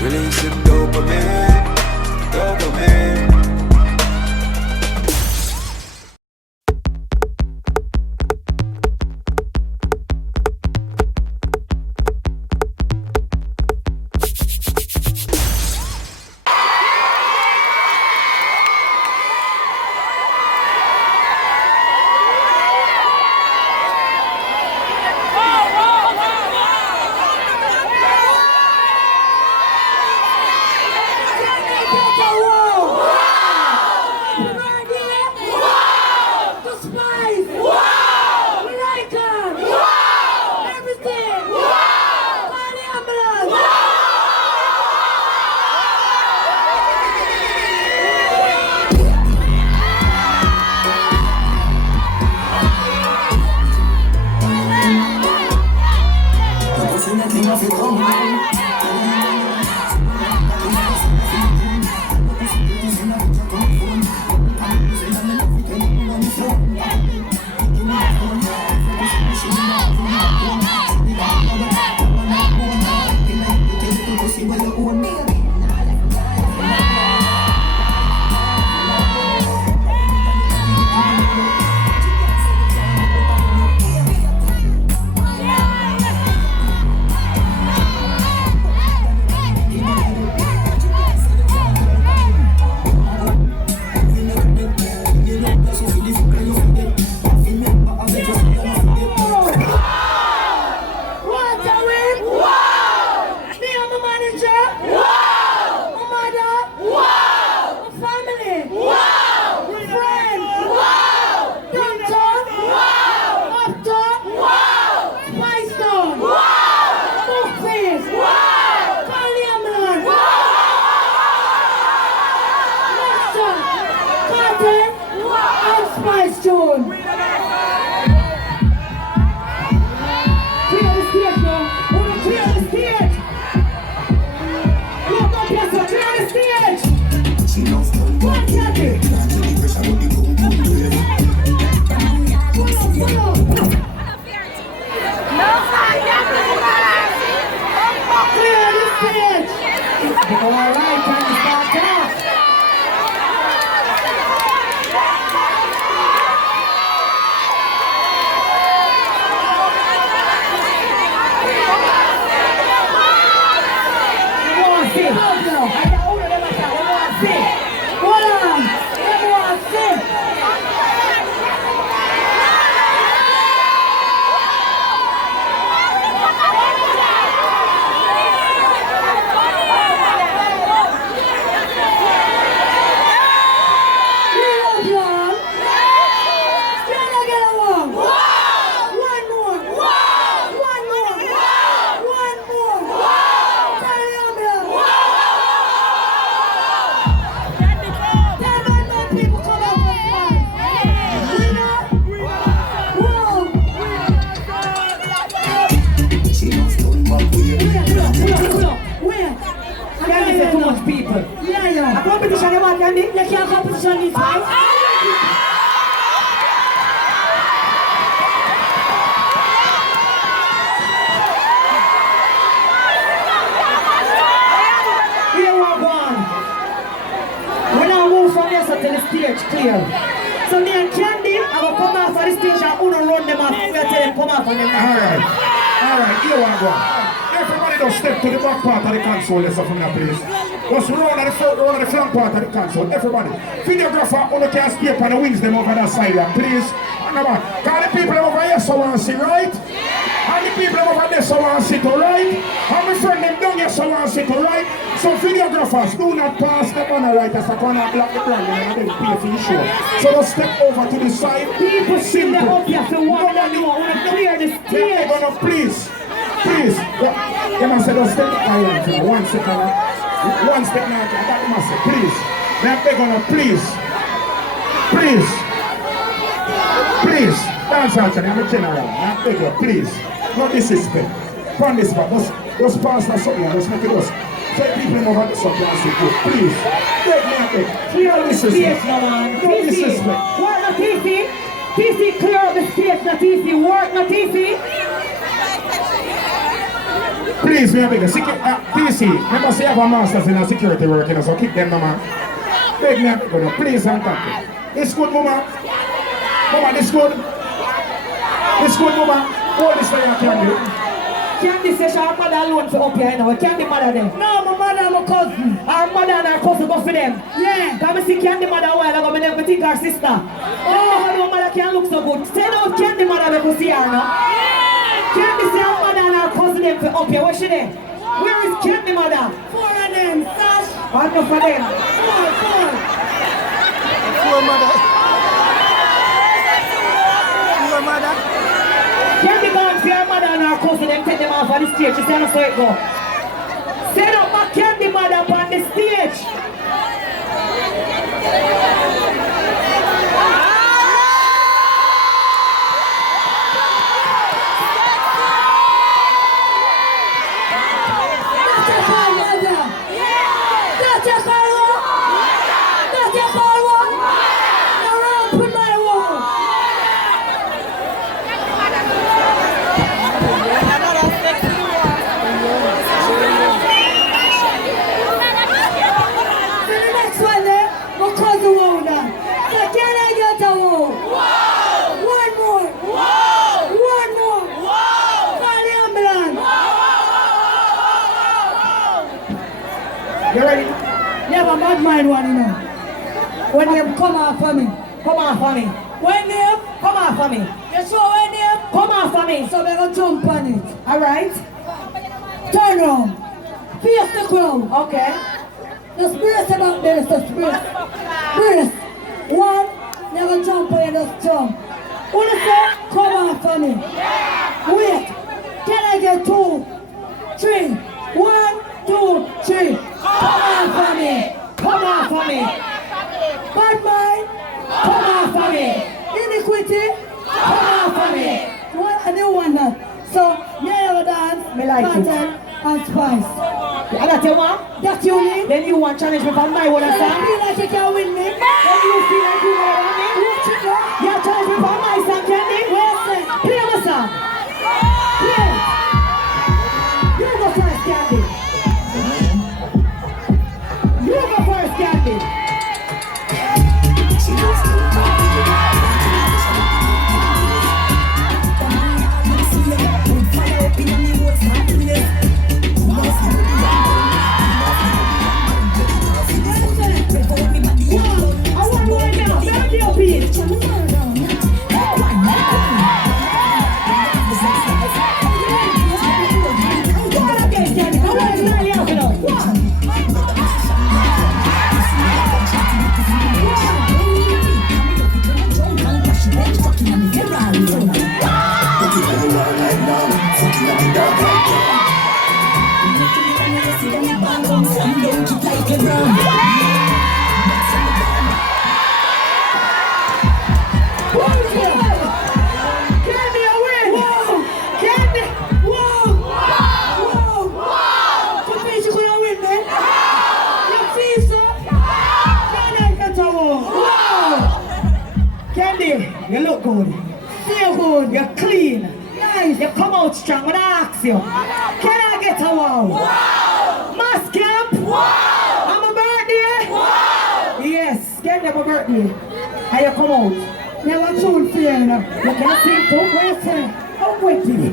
Releasing dopamine, dopamine. Everybody, videographer, on the cast paper and the wings them over that side, please. Call the people over here so want to see, right? And the people over there so want to sit, right? And my friend them down here so want to sit, right? So videographers, do not pass the banner right as I cannot block the brand and then pay for the show. So just step over to the side. People simple. No one you want to clear the stage. Gonna please. Please. You must say just step island for 1 second. 1 step now, I must say, please. They're gonna please. Dance out to them, I'm a general. I'm beg you, please. No disrespect. From this back, just pass that something and just make it us. Take people over the something and say, good, please. Beg me, I beg. No disrespect. No disrespect. Work not easy. TC clear up the stage, not easy. Work not easy. Please, me a beg you. PC, remember say I have a master's in a security work, you know, so kick them, mama. Beg me a beg you. Please and thank you. It's good, mama. Mama, this good. It's good, mama. Hold this way, Candy. Candy says her mother alone for up here now. Candy mother there. No, my mother and my cousin. Her mother and her cousin go for them. Yeah. Come and see Candy mother a while ago, I never think her sister. Oh, her mother can't look so good. Stand out Candy mother we go see her now. Candy say her mother and her cousin them for up here. Where she there? Where is Candy mother? 4 of them, Sash. One of them. 4 mother. 4 mother. Candy gone for her mother and her cousin them take them off on the stage. She said so it go. Set up my Candy mother up on the stage. You ready? Yeah, but bad mind one, you know. When they come off for me. Come on for me. When they Come on for me. you sure when they Come on for me. so they gonna jump on it. Alright? Turn around. Face the crowd. Okay. Just brace about this, just brace. Brace. 1, they gonna jump on it, just jump. Wanna say, come on for me. Wait. Can I get 2, 3? 1, 2, 3. Come on for me. Come on for me. Bad mind. Come on for me. Iniquity. Come on for me. What a new one now. So, yeah, you dance. Me like it. pattern, and spice. I got your mom. That you need. Then you want challenge me from my one So you song. feel like you can win me. Then you feel like you want me. Watch it now. You challenge me from my song, Candy. Where's it? Play my song. Play. You go first, Candy. You go first, Candy. I want to right now. Back your beat. Go on again, Candy. I want to smile you out, you know. One. Candy, I win. Candy. What means you couldn't win, man? You feel so? Can I get a war? Candy, you look good. Feel good. You're clean. Nice. You come out strong. When I ask you, can I get a wow? Mascamp. I'm a birthday. Yes, get them a birthday. And you come out. Never tune fear, you know. You can sing too. Where's it? I'm waiting.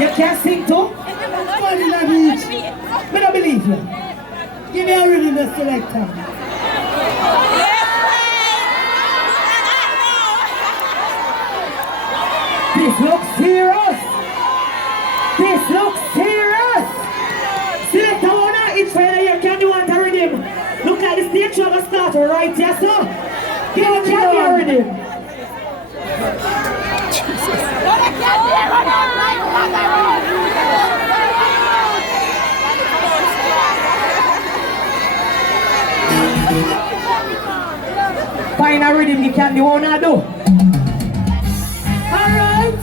You can sing too. What in the beach? Me don't believe you. Give me a rhythm, the selector. This looks serious. This looks serious. Select a one of each fella here. Can you want a rhythm? Look at the stage show start right here, sir. Give me a rhythm. Find a rhythm you can do wanna do. Alright.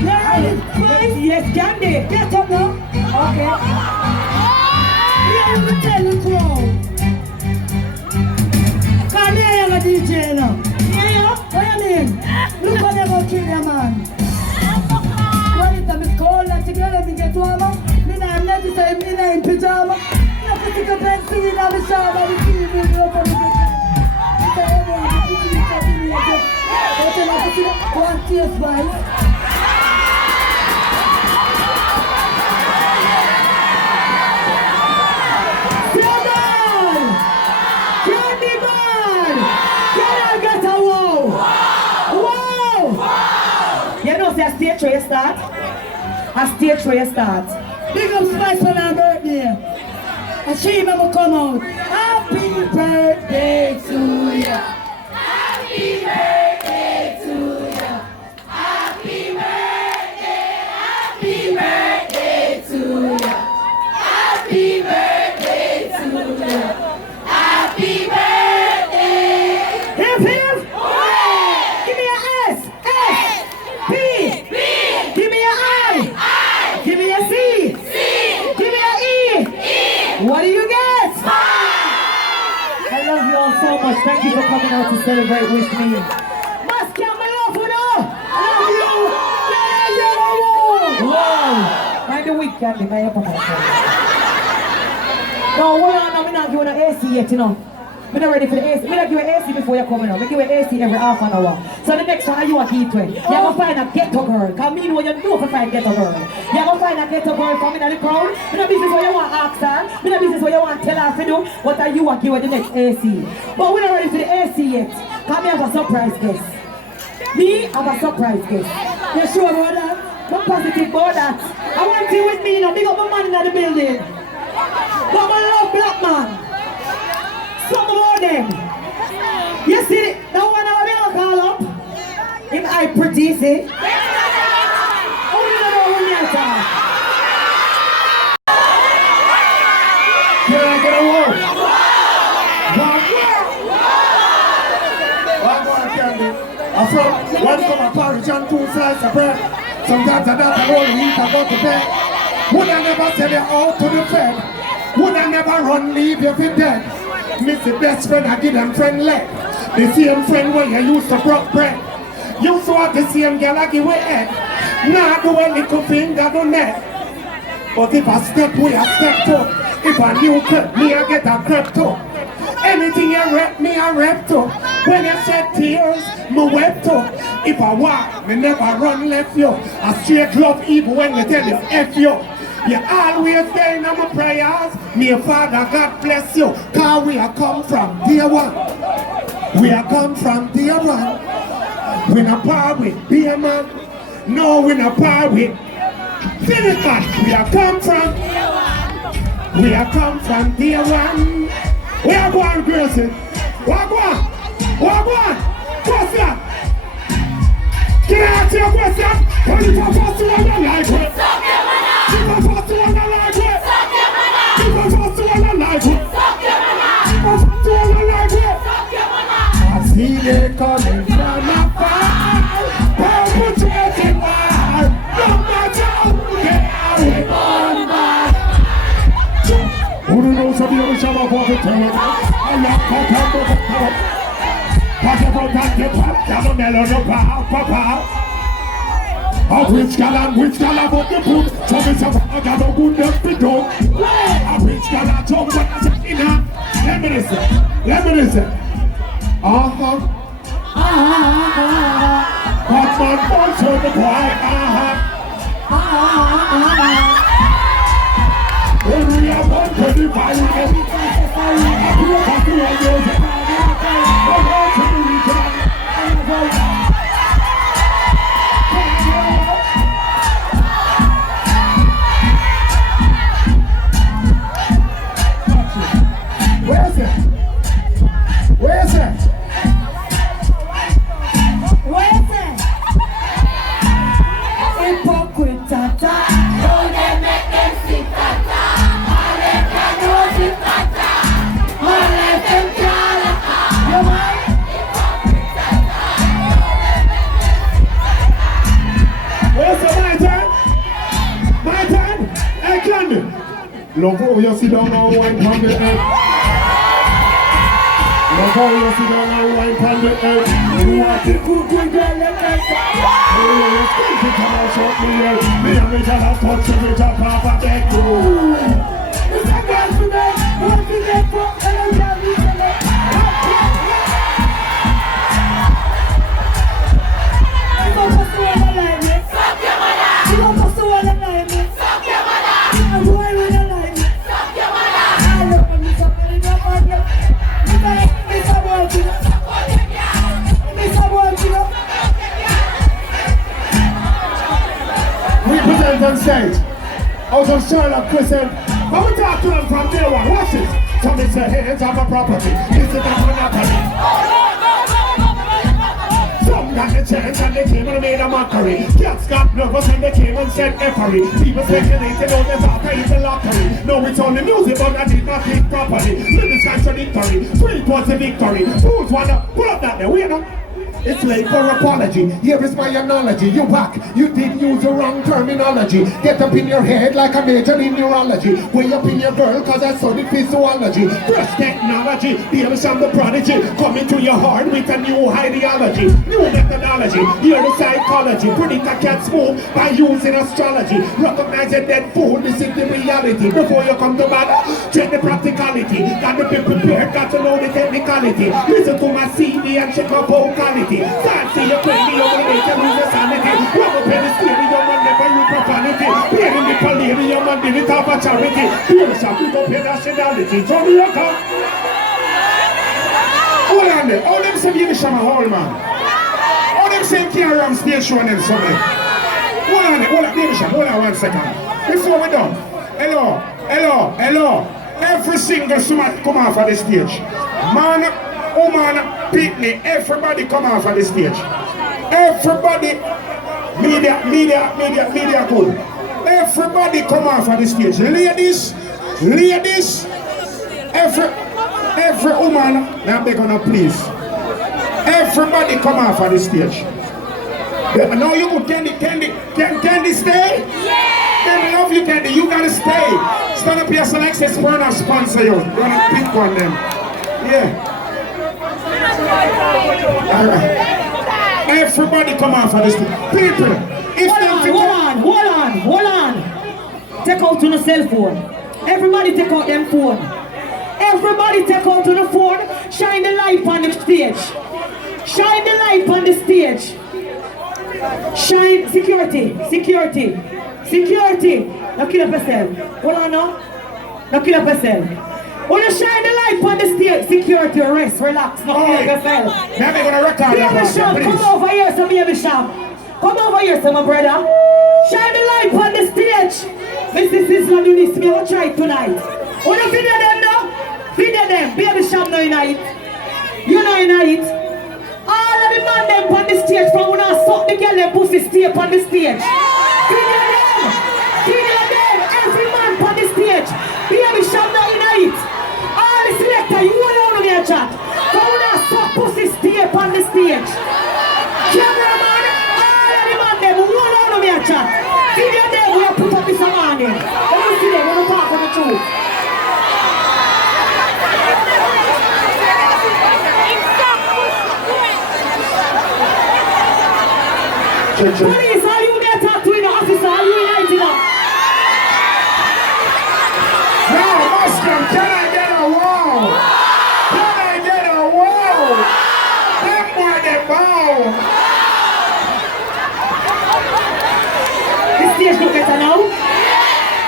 You ready? Five. Yes, Candy. Get up now. Okay. Here we tell the crowd. Come here, you're a DJ now. Yeah. What you mean? Look how they gonna kill your man. What is that? It's cold and together we get to a man. singing on the show about the TV. One tears, right? A stage show you start. A stage show you start. Big up Spice on her birthday. And she never come out. Happy birthday to you. Happy birthday to you. Happy birthday. Happy birthday to you. Happy birthday to you. Happy birthday. Hip hip. Give me a S. P. Give me an I. Give me a C. Give me an E. What do you get? I love you all so much. Thank you for coming out to celebrate with me. Mascamp, I love you now. I love you. Wow. Mind the week, Candy. My apple. No, hold on. I'm not giving an AC yet, you know. We're not ready for the AC. We're not giving AC before you come in. We give an AC every half an hour. So the next one, you are key to it. You're going to find a ghetto girl. Because me know you know to find ghetto girl. You're going to find a ghetto girl coming in the crowd. We're not business what you want to ask her. We're not business what you want to tell her to do. What are you are giving the next AC? But we're not ready for the AC yet. Because me have a surprise guest. Me have a surprise guest. You sure about that? I'm positive about that. I want you with me, you know. Big up my man in the building. But I love black man. Some about them. You see, that one I will call up. If I produce it. Only the one who gets out. Can I get a word? One candy. I'm from one cup of porridge and 2 slices of bread. Sometimes I don't whole week I go to bed. Would I never send you out to the fed? Would I never run leave you for dead? Miss the best friend, I give them friend leg. The same friend where you used to broke bread. You saw the same girl I give away head. Now do a little finger do neck. But if I step way, I step up. If I new clip, me I get a crep too. Anything you rep, me I rep too. When you shed tears, me wet too. If I walk, me never run left you. I straight love even when you tell you F you. You always there in my prayers. Me Father, God bless you. Cause we are come from dear one. We are come from dear one. We not part with dear man. No, we not part with finish man. We are come from dear one. We are come from dear one. We are going Gracie. Walk one. Walk one. Question. Can I ask you a question? When you talk about you on your life, I see they coming from afar, perpetrating war. No matter who they are, we born bad. Who knows of the ocean of water terror? I love contact with the power. What about that get up? Down on the papa. Of which gala about the boot. So it's a got a good enough to do. Of which gala jump when I say inna. Let me listen. But man wants to the boy. When we are 125, Where's it? Hypocrite tata. Don't they make them sit tata? All they can do is sit tata. All let them call. You mind? Hypocrite tata. Where's the my turn? My turn? Hey, Candy. Love how you sit down and wine from the head. Love how you sit down and wine from the head. You want the good girl, let me say. Oh, it's going to come out short me here. Me and me shall have touch you with a papa deck. It's a girl today. What is it? Harassment on stage. Out of Charlotte, Chris said, when we talk to them from day one, watch this. Somebody say, hey, it's our property. This is not monopoly. Some got the chance and they came and made a mockery. Cats got nervous and they came and said effery. People speculated on the talk of the lottery. No, it's only music, but I did not think properly. Lyrics contradictory. Sweet was a victory. Fools wanna pull up that there, we know. It's late for apology. Here is my analogy. You back. You did use the wrong terminology. Get up in your head like a major in neurology. Way up in your girl cause I studied physiology. Fresh technology. Baby Cham the prodigy. Coming to your heart with a new ideology. New methodology. Hear the psychology. Predict a cat's move by using astrology. Recognize a dead fool. This is the reality. Before you come to bad, check the practicality. Got to be prepared. Got to know the technicality. Listen to my CD and check my vocality. Fancy you play me over make you lose your sanity. Rubber pen is stereo, man never use profanity. Pain in the palladium, man did it up a charity. Beer shop, you don't pay nationality. Jamaica. Hold on there. All them say Baby Cham a whole man. All them say can't run stage show and them something. Hold on there. Hold on, Baby Cham. Hold on 1 second. Before we done. Hello. Every single somebody come off of the stage. Man, woman, picnic, everybody come off of the stage. Everybody, media cool. Everybody come off of the stage. Ladies, every woman, now they're gonna please. Everybody come off of the stage. Now you go, Candy stay? Yeah! They love you, Candy, you gotta stay. Stand up here, so like say Spurner sponsor you. You're gonna pick one them. Yeah. Alright. Everybody come off of this. People, if hold on. Take out on the cell phone. Everybody take out them phone. Everybody take out on the phone. Shine the light on the stage. Shine the light on the stage. Shine security. Now kill up yourself. Hold on now. Now kill up yourself. When you shine the light on the stage, security, rest, relax, not kill yourself. Now we're gonna record that. Baby Cham, come over here, so Baby Cham. Come over here, so my brother. Shine the light on the stage. Mrs. Islam, you need to be able to try tonight. When you video them now, video them. Baby Cham no in it. You know in it. All of the man them on the stage from when I suck the girl them pussy stay on the stage. Video them. Every man on the stage. Baby Cham no in it. Selector, you alone on your chat. Come on, suck pussy stay on the stage. Cameraman, all of the man them, who alone on your chat. Video them, we have put up this man in. Let me see them, when we talk on the truth. Police, are you there talk to the officer? Are you united up? Now, mascamp, can I get a wow? Can I get a wow? Them boy, they bow. The stage look better now?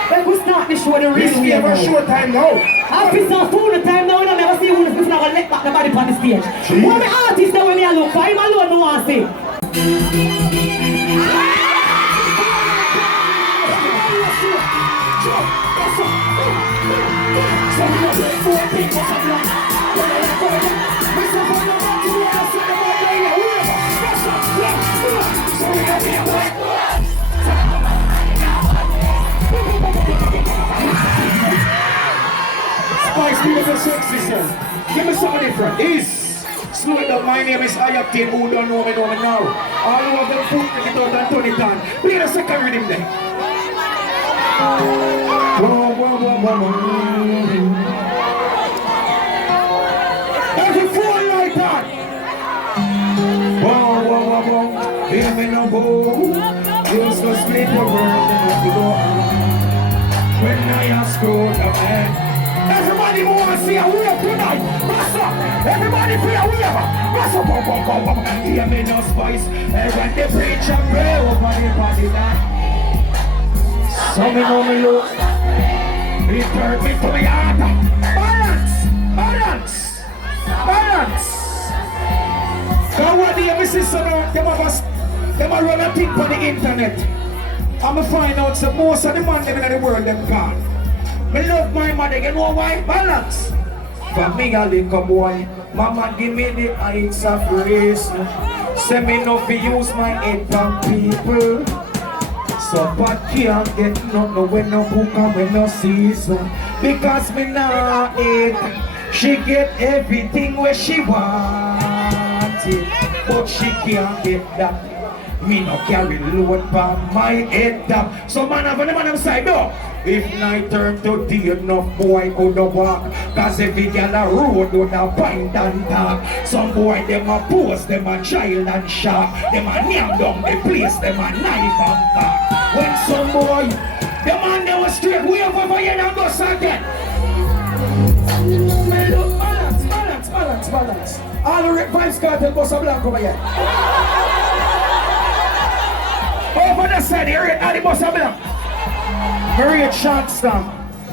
Then we start the show the real way. We have a show time now. Officer, full the time now, I never see who is going to let back the body on the stage. What the artist that when me look for, him alone no want to see. Spice me with a sexy song. Give me something different. Slow it up. My name is Octane. Who don't know me now? All over the foot, take it out and turn it on. Play the second rhythm there. Every phone like that. Hear me no go. Just go split the world and have to go on. When I ask you the man. Everybody want to see a wave tonight. What's up? Everybody play a wave. What's up? Hear me no spice. And when they preach and pray over the body now. So me know me look. Return me to my heart. Balance. So what do you miss is them a run a thing on the internet. I'ma find out that most of the man living in the world them gone. Me love my mother, you know why? Balance. For me a little boy, mama give me the heights of grace. Say me no fi use my head on people. So but can't get nothing when no book and when no season. Because me nah eat. She get everything where she wanted, but she can't get that. Me no carry load by my head up. So man have them on them side no. If night turn to day enough boy could walk. Cause if he get a road would a bind and talk. Some boy them a pose, them a child and sharp. Them a nyam down the place, them a knife and back. When some boy, the man they was straight way over here and go again. Balance. All the vibes cartel boss a blank over here. Over the side, here it the boss a blank. Maria Shanstam.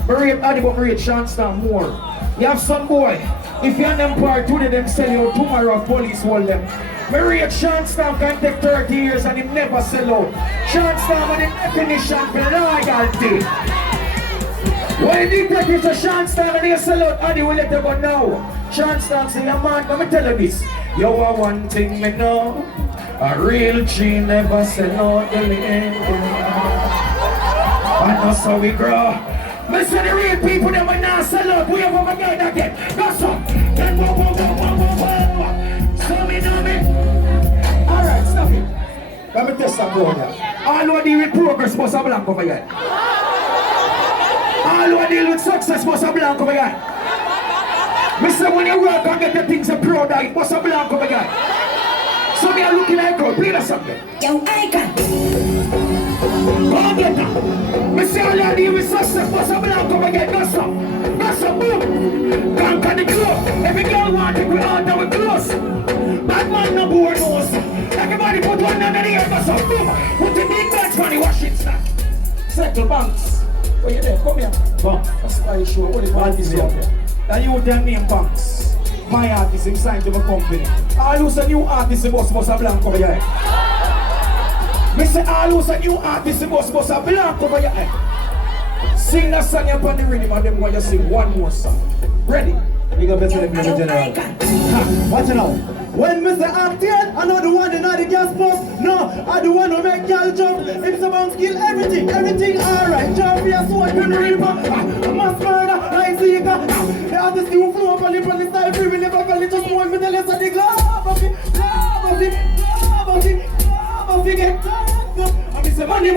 Maria Adi but Maria Shanstam more. You have some boy. If you're on them part 2 them sell you tomorrow, police hold them. Maria Shanstam can take 30 years and him never sell out. Shanstam and the definition for loyalty. When you take it to Shanstam and you sell out, Adi will let you go now. Shanstam say, yeah man, let me tell you this. You are one thing me know. A real G never sell out the land. And that's how we grow. Me say the real people that will not sell out. We have over there again. That's all. Then go. So me know me. Alright, stop it. Let me test that brother. All who deal with progress must have blank over here. All who deal with success must have blank over here. Me say when you work and get the things a proud of, it must have blank over here. So me are looking at God, play that something. Yo, I can. Go get that. Me say all you deal with success must have blank over here. Go so, boom. Conquer the globe. Every girl want to go out and we close. Bad man no board nose. Everybody put one under the air. Go so, boom. Put the big bags on the washing stack. Settle banks. Where you there? Come here. Come. That's why you show. What is artist here? Now you them name banks. My artist is signed to my company. All who's a new artist must have blank over your head. Me say all who's a new artist must have blank over your head. Sing that song upon the rhythm and them going to sing one more song. Ready? You go better than me, general. Watch it now. When me say Octane, I know the one that know the gas pump. No, I the one who make y'all jump. It's about skill, everything alright. Jump for your sword, gun reaper. Mass murder, like sikka. The artist new flow up on the style free. We never fell just one with the less of the glove of it, get say money.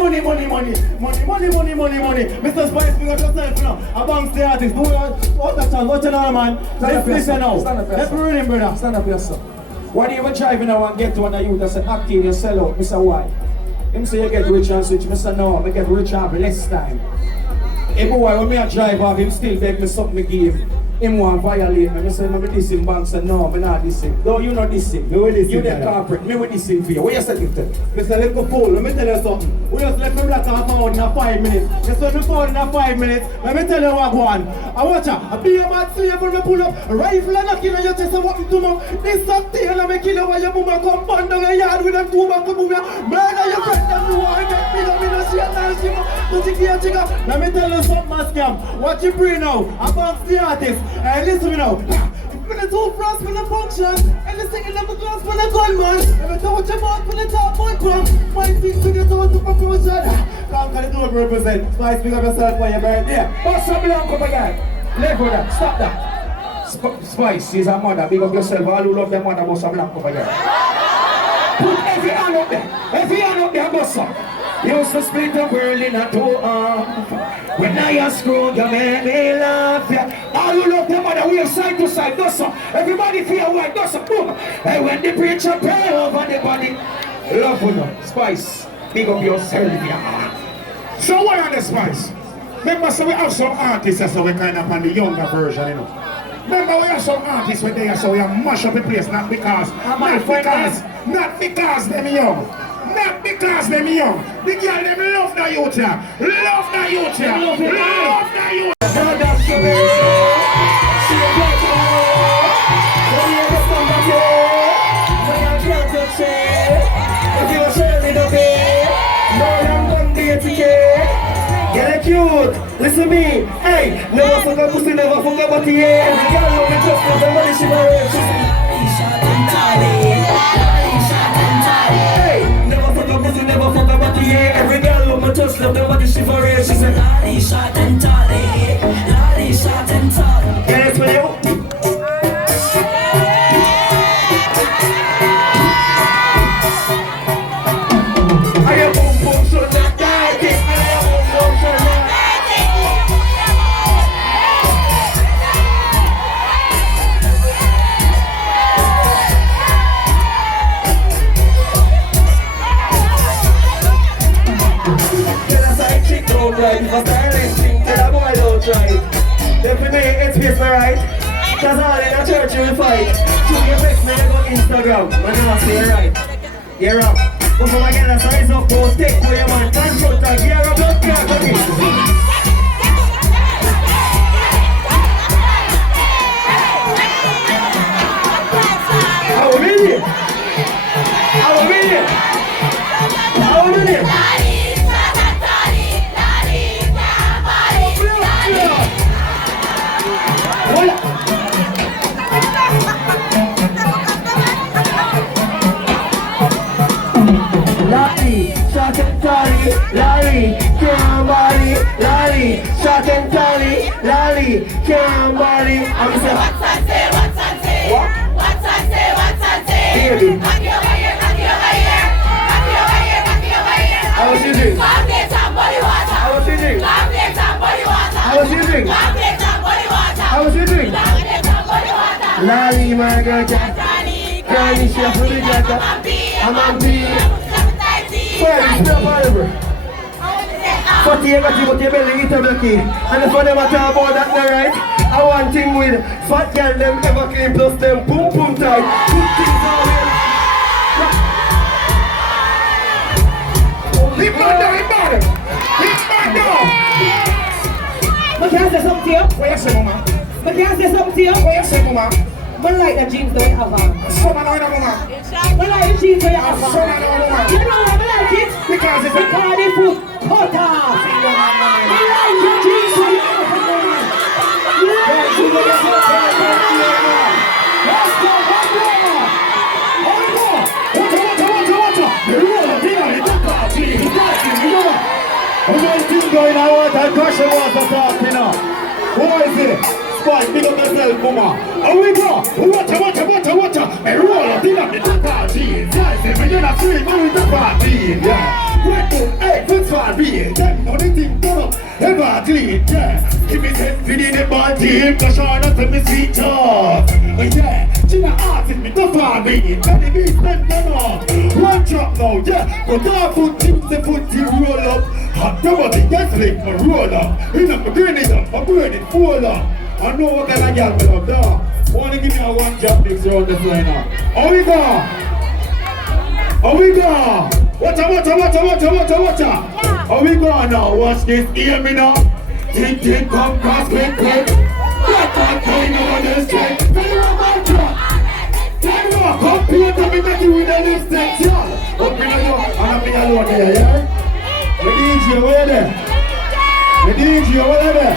Mr. Spice, pick up yourself now. Amongst the artists, do what that chance? Watch it now, man. Let's listen now. Let's read him, brother. Stand up yourself. Why do you even drive now and get to one of you that say Octane, you sell out? Mr. Why? Him say you get rich and switch. Mr. No, I get rich and have less time. Hey boy, when me a drive off, him still beg me something me give him. Him want violate me. I say, me diss him bank. Say, no, me not diss him. No, you not diss him. You the corporate. Me will diss him for you. What you say, Gifted? Mr. Little Fool, let me tell you something. We just left him black and found in 5 minutes. Just when we found in 5 minutes, let me tell you what go on. I watch her. I be a bad slave when we pull up. A rifle and a kill on your chest and what you do, man. This Octane and me kill you while your boomer come band down the yard with them 2 back to boom ya. Murder your friend and you want to get me no shit and shit. Don't you care, chicka? Let me tell you something, mascamp. Watch your brain now. Amongst the artists. And listen to me now. When the two frost for the function, and the second of the glass for the gunman, and the touch your mouth for the top boy pump, my feet to the toe to promotion. Can't get it to represent. Spice, pick up yourself for your birthday. Boss up blank over here. Let go that. Stop that. Spice is a mother. Big up yourself. All who love their mother, boss up blank over here. Put every hand up there. Every hand up there, boss up. Used to split the world in a 2 when I screwed you made me laugh, yeah. All you love them mother, we are side to side, do so. Everybody feel white, do so, boom. And when the preacher pray over the body, love you know, Spice, big up yourself, yeah. So what are the Spice? Remember, so we have some artists so we kind of on the younger version, you know. Remember, we have some artists with there so we have mash up the place, not because them young. Not because them young. The girl them love the youth here. Love the youth here. Love the youth. If you show me the way, no, I'm going to be etiquette. Get it cute. Listen to me. Hey, never fuck a pussy, never fuck a body. Yeah, every girl love me just for the money she wears. Hey, never fuck a pussy, never fuck a body. Yeah, every girl love me just love the body she wears. She said, lolly shot and tally, lolly shot and tally. Get it with you. Right, if I start listening, tell a boy don't try it. Then for me, it's peace me right. Cause all in a church you will fight. You can text me, I go Instagram. But you must stay right. Gear up. But from again, a size up, go take for your man. Confront and gear up, don't care for me. How will you? How will you? How will you? Lolly, shot and tally, lolly, can't lolly, shot and tally, lolly, can't body. I'm saying, what's I say? What? What's I say? Baby. Rock you over here. How was you doing? How was you doing? How was you doing? Lolly, my girl, Granny, she a fully jacket. I'm on beat. Well, it's not forever. 40 years ago, but you belly eat a lucky. And if I never talk about that, no right? I want thing with fat girl, them ever clean, plus them boom boom tight. Good things are real. Leave man down, leave man down. But can I say something to you? What you say, mama? But can I say something to you? What you say, mama? I like the jeans that you have on. Some I know, mama. I like the jeans that you have on. Some I know, mama. You know why I like it? Because it's a the foot cut off. I like the jeans that you have on. Let's go, going on, what I crush the water talk, you know. What is it? Spike, big up yourself, mama. Oh, we go. Water. Hey, roll up, dig up the party. Guys, if you're not free, go with the party. Yeah. Hey, what's for me? Them money thing done up, ever clean, yeah. Give me 10 feet in the body, cause I'm not me sweet talk. Yeah, Gina artist, me go for me. Let me spend them all. One drop now, yeah. Go down foot, tips the foot, you roll up. Hot double, yes, lick, my roll up. In up, my burn it up, my burn it, full up. I know what kind of girl me love, dog. Wanna give me a one drop mix around this line now. How we go? How we go? Watcha. How we go now? Watch this, hear me now. Tick, come cross, quick. What that going on this train? Tell you about drop. Tell you what, come here, come me make you with a lipstick, y'all. Up in the door, and I'm in the door there, yeah? The DJ, where there? The DJ, where there?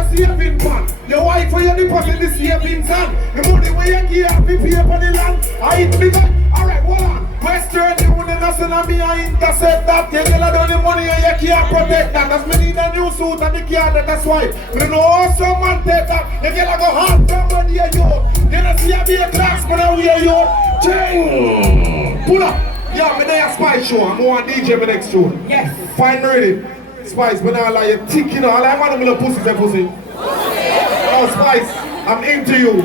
your saving pan. Your wife for your deposit the savings on. The money where you give up, you pay for the land. I eat bigger. Alright, hold on. Western, you wouldn't listen and me, I intercept that. You tell her down the money and you can't protect that. That's me need a new suit and the car, that's why. We know how some man take that. You tell her go hard somebody a youth. You don't see a be a class, but now we a youth. Ching! Pull up. Yeah, me there a Spice show. I'm going to DJ my next tune. Yes. Fine ready. Spice, but now like you thick, you know. I like man with a pussy, say pussy. No, Spice, I'm into you.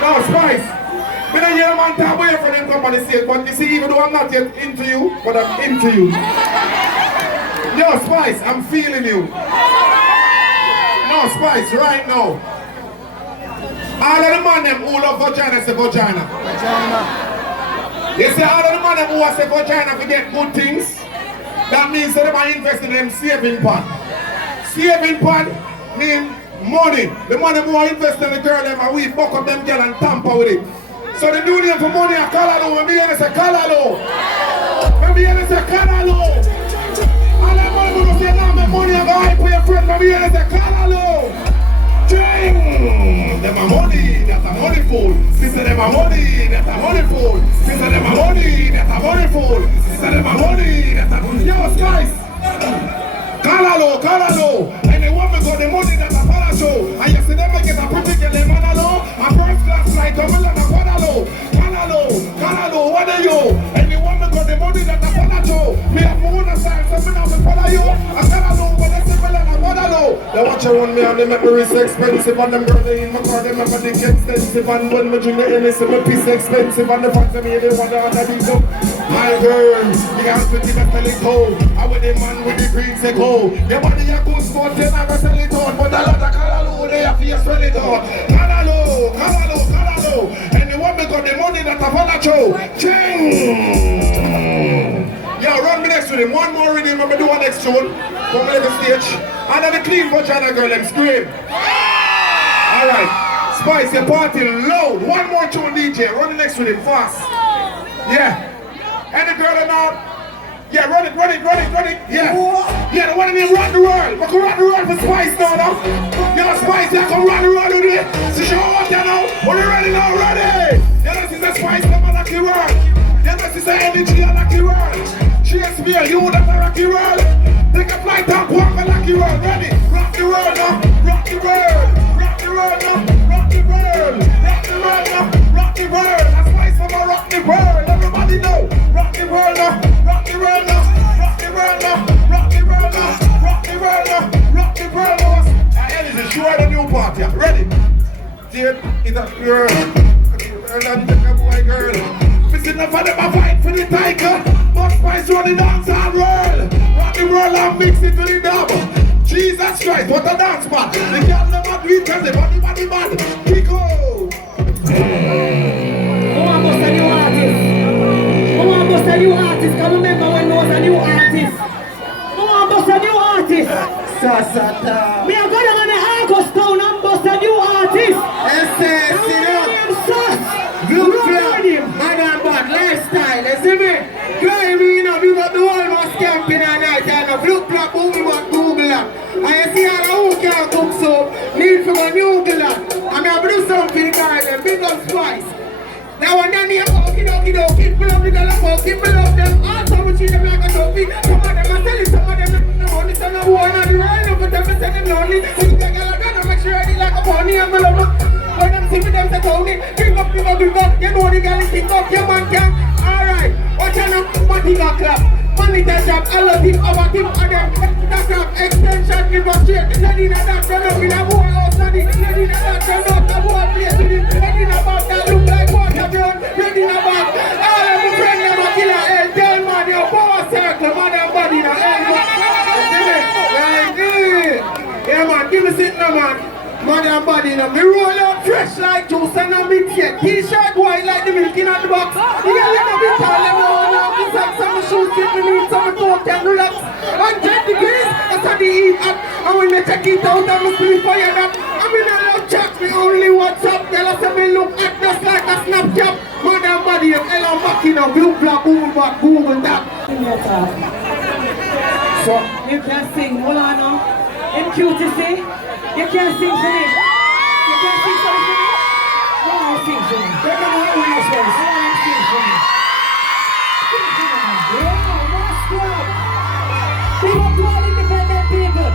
No, Spice. Me don't hear a man talk away from them company say, but you see, even though I'm not yet into you, but I'm into you. Yo, Spice, I'm feeling you. No, Spice, right now. All of the man them who love vagina say vagina. You see, all of the man them who say vagina to get good things, that means that they are investing in them saving pan. Saving pan mean money. The money who are investing in the girl them and we fuck up them girl and tamper with it. So the new name for money are Kalalo. When we hear they say Kalalo. When we hear they say Kalalo. All the money who say now my money I go hype for your friend. When we hear they say Kalalo. Ching! Them a money, that's a money fool. Sister them a money, that's a money fool. Sister them a money, that's a money fool. Sister them a money, that's a money. Yo, guys! Kalalo, Kalalo! And the woman got the money that a fella show. And you see them get a particular man alone. A first class flight to Milan and Kalalo. Kalalo, Kalalo, what are you? And the woman got the money that a fella show. Me have more than time, so me now me follow you. And Kalalo, when I say Milan and Kalalo. They watch around me and they make me wrist expensive. And them girls they in my car, they make my dick expensive. And when me drink the Hennessy, my piece expensive. And the fact of me, they want to under these up. My girl, you have to keep a tell it cold. I with the man with the green say go. Your body a good sport, you never sell it out. But a lot of Kalalo, they have to sell it out. Kalalo, Kalalo, Kalalo. And the woman got the money that a father show. Ching! Yeah, run me next to him. One more rhythm, I'm going to do one next tune. Come on the stage. And then the clean vagina girl, them scream. Alright. Spice, your party loud. One more tune, DJ. Run the next to him fast. Yeah. And the girl or not? Yeah, run it, run it, run it, run it. Yeah. Yeah, the one in here run the world. We can run the world for Spice now, no? Yeah, Spice, yeah, come run the world with it. So show up there now. Are you ready now? Ready? Yeah, this is a Spice, come on, lucky world. Yeah, this is a energy, a lucky world. Shakespeare, you that a lucky world. Take a flight and walk a lucky world. Ready? Rock the world now. Rock the world. Rock the world now. Rock the world. Rock the world now. Rock the world. That's Spice, come on, rock the world. Everybody know. Rock the world now. Rock the world now. Rock the world now. Rock the world now. Rock the world now. Rock the world now. And it is sure the new party. Ready? See it? It's a girl. And take a boy girl. Missing enough of them a fight for the tiger. But Spice run the dancehall world. Rock the world and mix it to the dub. Jesus Christ, what a dance man. The girl never do it cause the body man. Kiko. Who want to bust a new artist? Who want to bust a new artist? Come remember when there was a new artist. Who want to bust a new artist? Sasata. Me a go down on the August town and bust a new artist. Blue club, madam bad lifestyle, you see me? Climb in up, you got the whole mascamp in a night and a blue club, who we want Google up. And you see all who can't cook soap, need for a new up. And I do something guys, and big up Spice. Now when they need people up the girl up, people up them, also we treat them like a dopey. Some of them are selling, some of them are money, some of them are the right of them, they say them lonely. So you get girl again, make sure they like a pony and below. When them see me, them say Tony, bring up, you know the girl is pick up, your man can. Alright, watch out, money got clap. Money that job, I love him, over him, and them. That job, extension, give us straight. Lady that run up in a whole house, lady that run up a whole place with him. Lady about that look like water brown. Lady about, all of my friends, them a killer, hell, tell man, your power circle, man, and body, now, hell, yeah, man, give me sit now, man. Man and body now, me roll out fresh like juice and a mix yet. T-shirt white like the milk in the box. You get a little bit tall, let me hold out the socks and my shoes fit me need some coat and relax. 110 degrees, that's how they eat up. And when they check it out, I'm a sleep fire up. I'm in a love chat, me only WhatsApp. Girl, I say me look at just like a Snapchat. Man and body, Ella back in a blue black, Google that. So, you can sing, hold on now. You cutie, see? You can't sing for me. You can't sing for me. Go on, sing for me. Let me know who you say. Go on, sing for me. Sing for me, man. Yeah, mascamp. Big up to all independent people.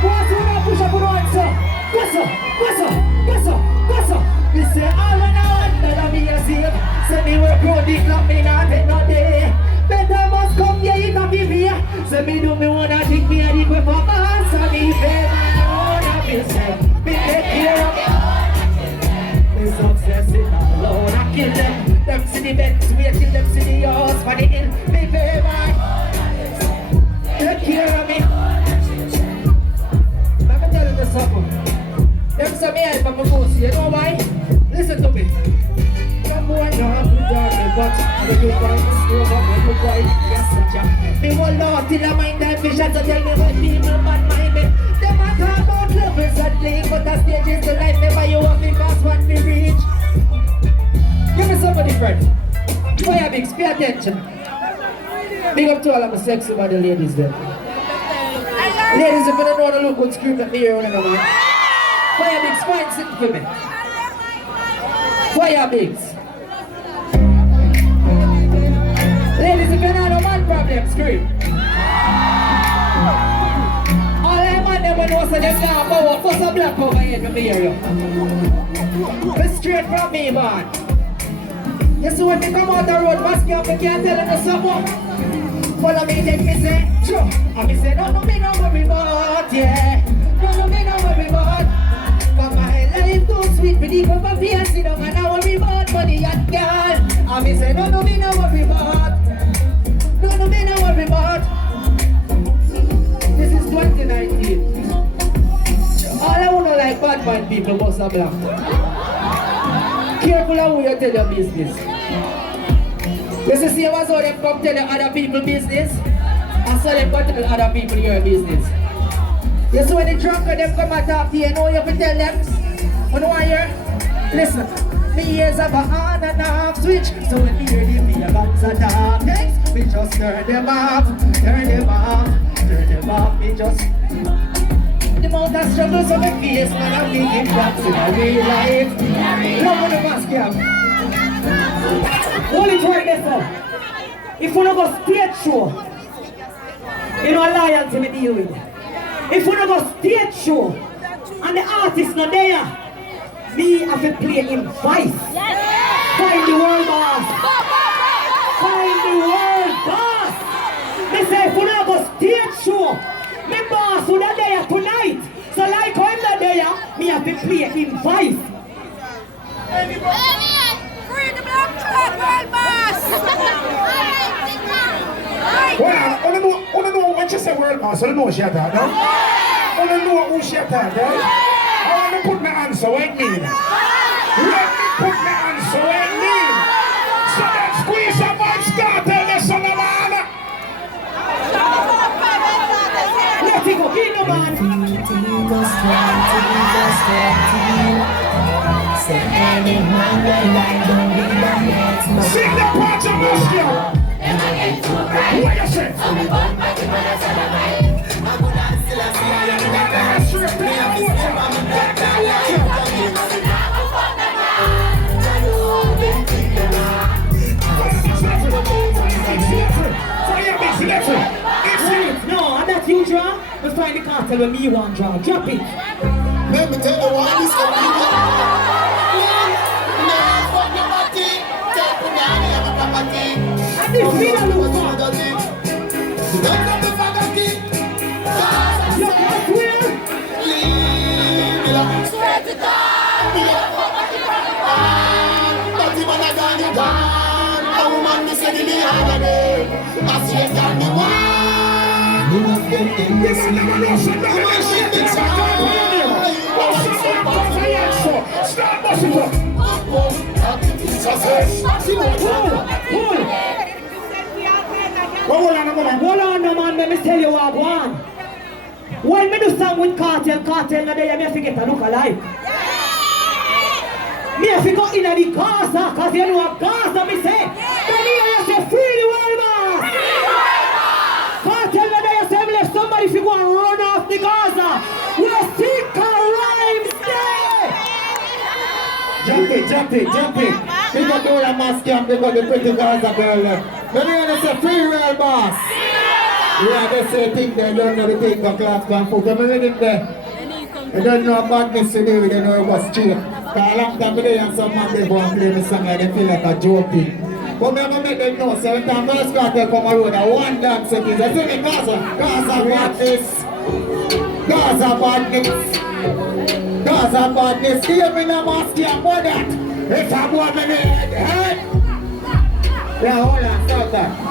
Go on, so now push up on one, sir. What's up? What's up? What's up? What's up? Me say all I know and better me a save. Say me work road the clock, me not take no day. Better must come here, it a be me. Say me do me wanna drink me a drink with my man. So me pay my own a business. Me take care of me. Me success in alone, I kill them. Them see the beds, wait till them see the house for the hill. Me pay my, take care of me. Let me tell you something. Them say me help my boss, you know why? Listen to me. Come on, you have to do me, but when you find the stroke up, when you boy, yes, such a. Me will not till I mind that vision, so tell me what people man mind me. Them a talk about levels and things, but the stage is the life, never you want me past what me reach. Give me somebody, friend. Fire Bigs, pay attention. Big up to all of my sexy body ladies there. Ladies, if you don't know the look, good scream at me here and over here. Fire Bigs, fine, sit for me. Fire Bigs. Ladies, if you don't know man problem, scream. All them man never know so they can't power. Put some black over here to me here. Be straight from me, man. You see when me come out the road, mascamp, I can't tell them something. Follow me, take me say, sure. And me say, no, me no worry about, yeah. No, me no worry about. But my life too sweet, me deep up a fear, sit down and I worry about money and girl. And me say, no, me no worry about. No, me no worry about. This is 2019. All I wanna like bad man people must have black. Careful how you tell your business. You see what's all them come tell you other people business, and so them come tell other people your business. You see when the drunk and them come and talk to you, you know you have to tell them. You know what you hear? Listen, me ears have a on and off switch, so when me hear them, me a bounce and talk next. Me just turn them off, turn them off, turn them off, me just. The amount of struggle so my face, man, I'm making drops in a real life. Come on the mascamp. Hold it right there, sir. If you don't go stage show, you know loyalty me deal with. If you don't go stage show, and the artist not there, me have to play him voice. Find the world boss. Find the world boss. They say if you don't go stage show, my boss would not there tonight. So like how I'm not there, me have to play him voice. Free the black truck, world boss! Well, I don't know what you say world boss, I don't know what she had that, no? I don't know who she had that, right? I want to put my answer where it mean. Let me put my answer where it mean. So then squeeze your vibes, start tell me son of man. Let it go, give no man. Sing the part of mascamp. What you say? No, and that you draw, we find the cartel when me want draw. Drop it. Let me tell you what this can be. And this video look fun. You can't swear. Swear to God! A woman me say the holiday, a straight can be one. Stop busting up. Hold on, man, let me tell you what I want. When me do song with cartel now there, me forget to look alive. Me have to go in the Gaza, cause you know what Gaza me say. Then you say free the world, man. Cartel now there, say let somebody if you go and run off the Gaza. Jump it. Big up all the mascamp, big up the pretty girls and girls left. Let me hear them say free real boss. Yeah, they say thing they don't know the thing for class and foot. I'm reading there. They don't know badness to do, they don't know it was cheap. Because a long time today and some man they go and play me song like they feel like a joking. But me have make them know, so every time first quarter come around, I one dance it is. I say me Gaza badness. Gaza badness. Hear me now, mascamp, what that? If I want me head. Yeah, hold on, stop that.